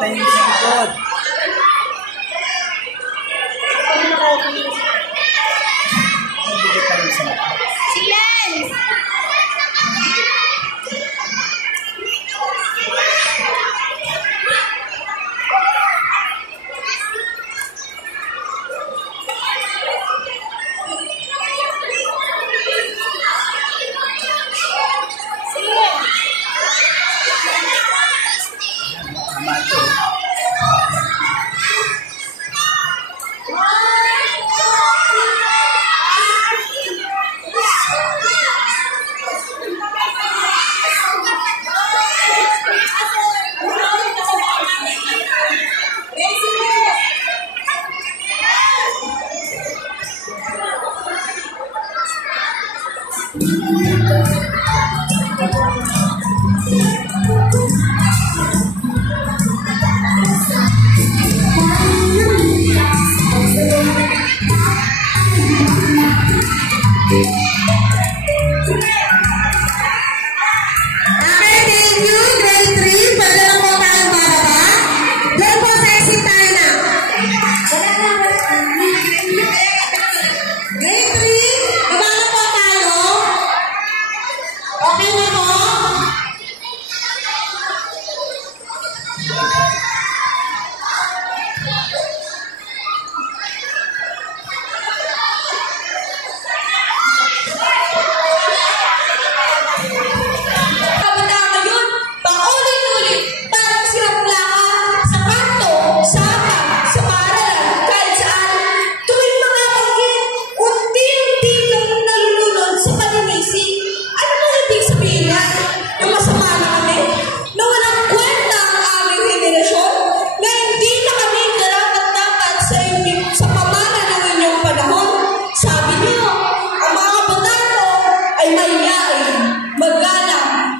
tayo sa likod. Nabigit tayo sa likod. Silence!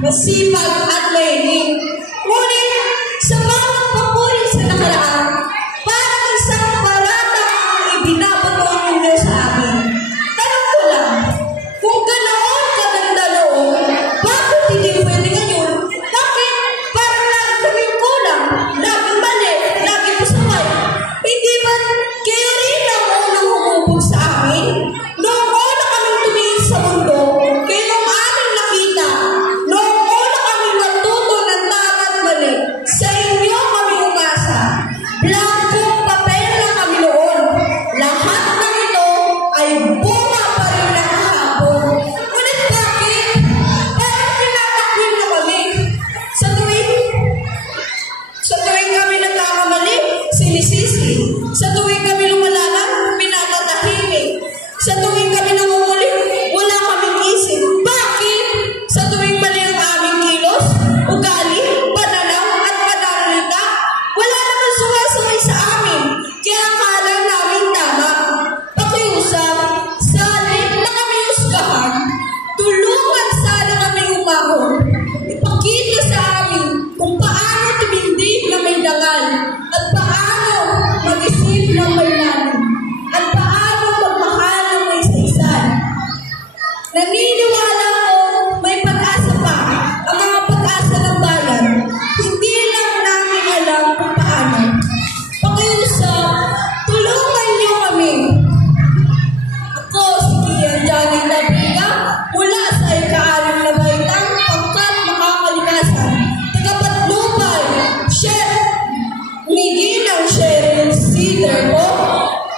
masipag at mahilig. Ngunit sa bawat papuri sa nakaraan, parang isang parata ang ibinabato ninyo sa akin. Tanong ko lang, kung ganoon kaganda noon, bakit hindi pwede ngayon? Bakit parang lagi kaming kulang, laging mali, laging pasaway? Hindi ba kayo rin ang unang humubog sa amin? Noong una kaming tumingin sa mundo, kayo ang aming nakita. Noong una kaming natuto ng tama at mali, sa inyo kami umasa. Blankong papel na kami noon. Lahat ng ito ay bunga pa rin na kahapon. Ngunit bakit? Parang pinatakwil na kami. Sa tuwing kami nagkakamali, sinisisi. Sa tuwing kami lumalanan, pinatatahimik. Sa tuwing kami namumuli, wala kaming isip. Bakit? Sa tuwing mali ang aming kilos, ugali, pananaw, at pananalita, wala naman sumasakay sa amin. Kaya akala namin tama. Pakiusap, salit na kami usgahan, tulungan sana kami umahon. Ipakita sa amin kung paano tumindig na may dangal, at paano mag-isip ng may lalim, at paano magmahal ng may saysay. Naniniwala ko may pag-asa pa ang mga pag-asa ng bayan. Hindi lang namin alam kung paano. Pakiusap, tulungan niyo kami. Ako si Kian Janet Labriga mula sa ika-6 na baitang Pangkat Makakalikasan. Tagapatnubay, Chef Miggy ng Cheryl Cedar po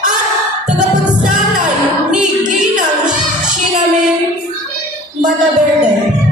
at tagapagsanay ni Ginang Shinamin Manaverde.